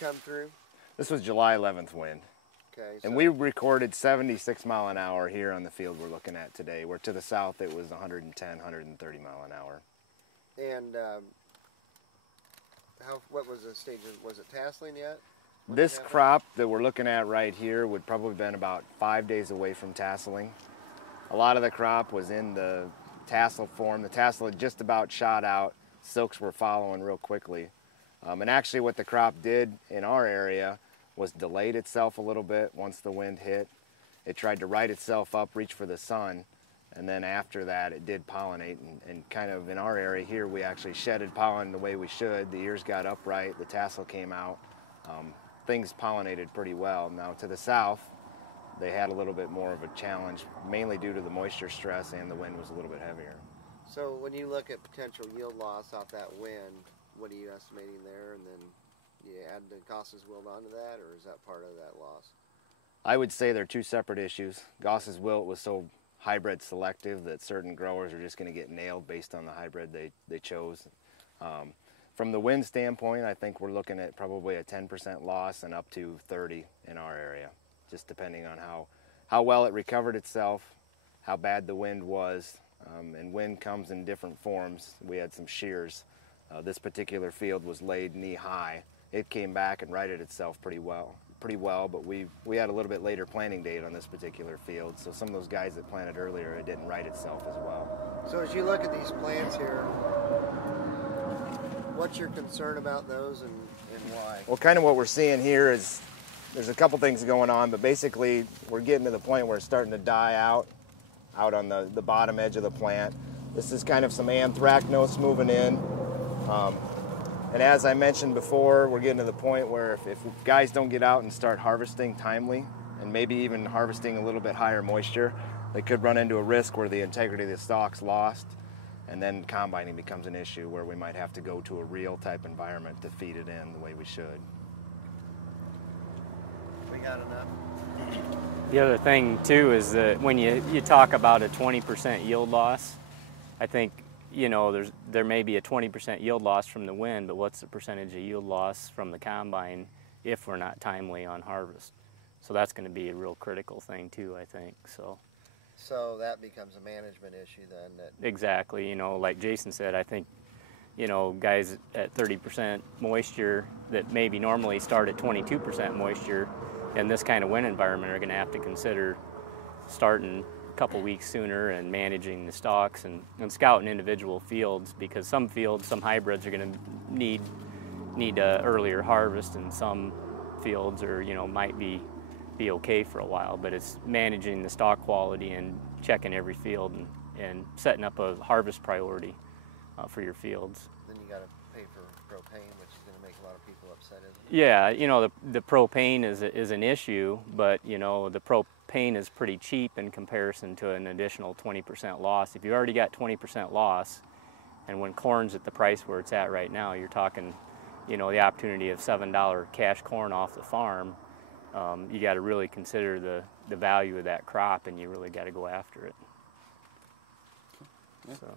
come through? This was July 11th wind. Okay. And we recorded 76 mile an hour here on the field we're looking at today, where to the south it was 110, 130 mile an hour. And what was the stage? Was it tasseling yet? This crop that we're looking at right here would probably been about 5 days away from tasseling. A lot of the crop was in the tassel form. The tassel had just about shot out. Silks were following real quickly. And actually what the crop did in our area was delayed itself a little bit once the wind hit. It tried to right itself up, reach for the sun, and then after that it did pollinate. And kind of in our area here, we actually shedded pollen the way we should. The ears got upright, the tassel came out. Things pollinated pretty well. Now to the south, they had a little bit more of a challenge, mainly due to the moisture stress and the wind was a little bit heavier. So when you look at potential yield loss off that wind, what are you estimating there? And then you add the Goss's wilt onto that, or is that part of that loss? I would say they're two separate issues. Goss's wilt was so hybrid selective that certain growers are just going to get nailed based on the hybrid they chose. From the wind standpoint, I think we're looking at probably a 10% loss and up to 30 in our area, just depending on how well it recovered itself, how bad the wind was, and wind comes in different forms. We had some shears. This particular field was laid knee high. It came back and righted itself pretty well, but we had a little bit later planting date on this particular field, so some of those guys that planted earlier, it didn't right itself as well. So as you look at these plants here, what's your concern about those and why? Well, kind of what we're seeing here is there's a couple things going on, but basically we're getting to the point where it's starting to die out on the bottom edge of the plant. This is kind of some anthracnose moving in. And as I mentioned before, we're getting to the point where if guys don't get out and start harvesting timely, and maybe even harvesting a little bit higher moisture, they could run into a risk where the integrity of the stalk's lost, and then combining becomes an issue where we might have to go to a reel type environment to feed it in the way we should. We got enough. The other thing too is that when you talk about a 20% yield loss, I think, you know, there may be a 20% yield loss from the wind, but what's the percentage of yield loss from the combine if we're not timely on harvest? So that's going to be a real critical thing too, I think. So that becomes a management issue then. Exactly. You know, like Jason said, I think, you know, guys at 30% moisture that maybe normally start at 22% moisture in this kind of wind environment are going to have to consider starting a couple weeks sooner and managing the stalks and scouting individual fields, because some fields, some hybrids are going to need a earlier harvest, and some fields are, you know, might be okay for a while. But it's managing the stalk quality and checking every field and setting up a harvest priority for your fields. Then you got to pay for propane, which is going to make a lot of people upset, isn't it? Yeah, you know, the propane is an issue, but you know, the propane is pretty cheap in comparison to an additional 20% loss. If you already got 20% loss, and when corn's at the price where it's at right now, you're talking, you know, the opportunity of $7 cash corn off the farm. You got to really consider the value of that crop, and you really got to go after it. Yeah. So.